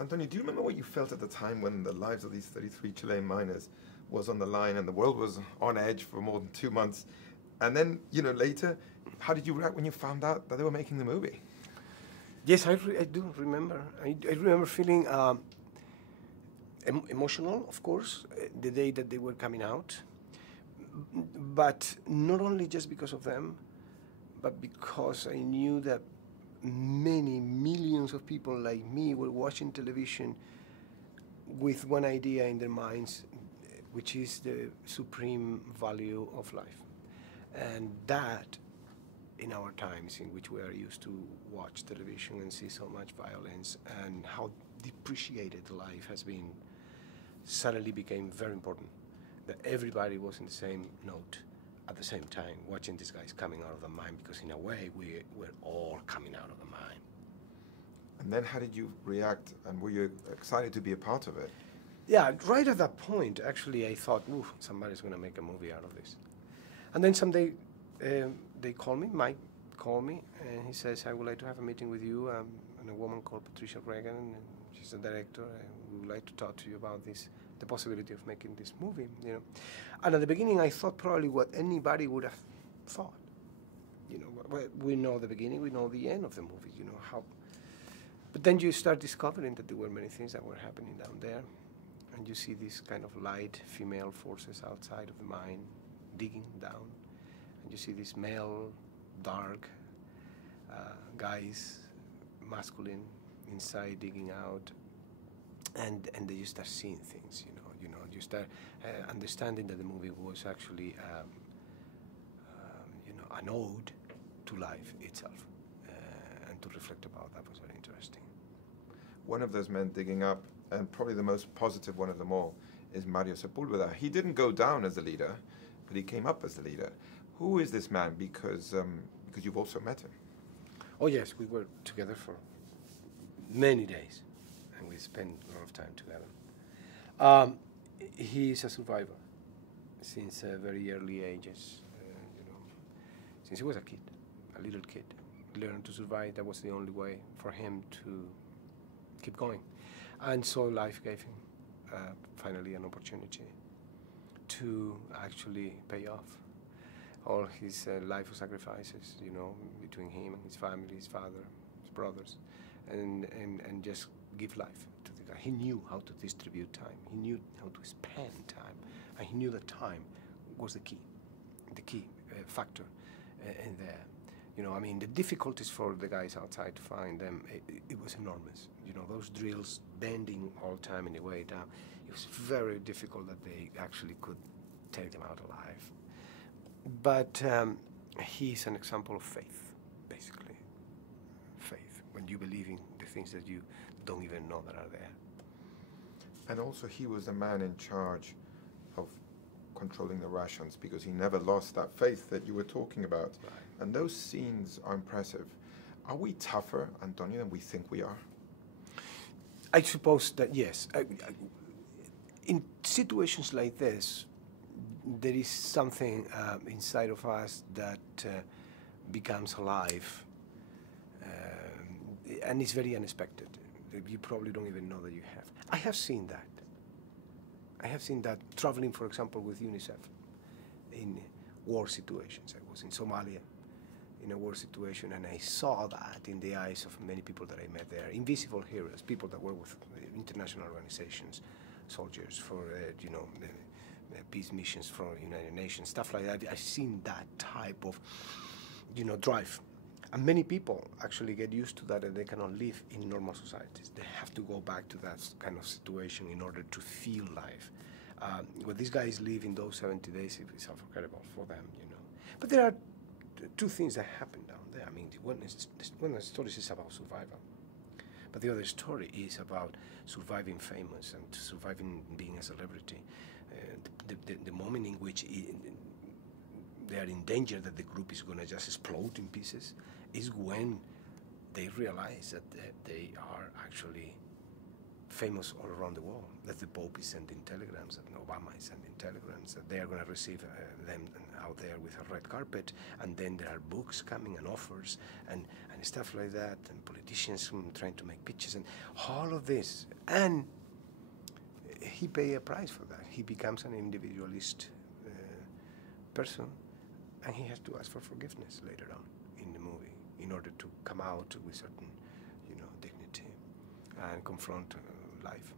Antonio, do you remember what you felt at the time when the lives of these 33 Chilean miners was on the line and the world was on edge for more than 2 months? And then, later, how did you react when you found out that they were making the movie? Yes, I do remember. I remember feeling emotional, of course, the day that they were coming out. But not only just because of them, but because I knew that many millions of people like me were watching television with one idea in their minds, which is the supreme value of life. And that, in our times in which we are used to watch television and see so much violence and how depreciated life has been, suddenly became very important. That everybody was in the same note at the same time, watching these guys coming out of the mine, because in a way we were all coming out of the mine. And then how did you react, and were you excited to be a part of it? Yeah, right at that point, actually, I thought, ooh, somebody's going to make a movie out of this. And then someday they call me, Mike called me, and he says, I would like to have a meeting with you and a woman called Patricia Reagan, and she's the director, and we would like to talk to you about this, the possibility of making this movie, And at the beginning, I thought probably what anybody would have thought. We know the beginning, we know the end of the movie, how. But then you start discovering that there were many things that were happening down there, and you see these kind of light female forces outside of the mine, digging down, and you see these male, dark guys, masculine, inside digging out, and then you start seeing things, you start understanding that the movie was actually, an ode to life itself, and to reflect about that was very interesting. One of those men digging up, and probably the most positive one of them all, is Mario Sepúlveda. He didn't go down as the leader, but he came up as the leader. Who is this man? Because you've also met him. Oh yes, we were together for many days, and we spent a lot of time together. He is a survivor since very early ages. Since he was a kid, a little kid, learned to survive. That was the only way for him to keep going, and so life gave him finally an opportunity to actually pay off all his life of sacrifices, between him and his family, his father, his brothers, and just give life to the guy. He knew how to distribute time. He knew how to spend time, and he knew that time was the key factor in there. The difficulties for the guys outside to find them, it was enormous. Those drills bending all the time in the way down, it was very difficult that they actually could take them out alive. But he's an example of faith, basically. Faith, when you believe in the things that you don't even know that are there. And also he was the man in charge of controlling the rations, because he never lost that faith that you were talking about. Right. And those scenes are impressive. Are we tougher, Antonio, than we think we are? I suppose that yes. In situations like this, there is something inside of us that becomes alive, and it's very unexpected. You probably don't even know that you have. I have seen that. I have seen that traveling, for example, with UNICEF in war situations. I was in Somalia in a war situation, and I saw that in the eyes of many people that I met there. Invisible heroes, people that work with international organizations, soldiers for, peace missions for United Nations, stuff like that. I've seen that type of, drive. And many people actually get used to that, and they cannot live in normal societies. They have to go back to that kind of situation in order to feel life. What these guys live in those 70 days is unforgettable for them, But there are two things that happen down there. One of the stories is about survival, but the other story is about surviving famous and surviving being a celebrity. The moment in which they are in danger that the group is going to just explode in pieces is when they realize that they are actually famous all around the world, that the Pope is sending telegrams, that Obama is sending telegrams, that they are going to receive them out there with a red carpet, and then there are books coming and offers and stuff like that, and politicians trying to make pitches and all of this. And he pay a price for that. He becomes an individualist person, and he has to ask for forgiveness later on in the movie in order to come out with certain, dignity and confront life.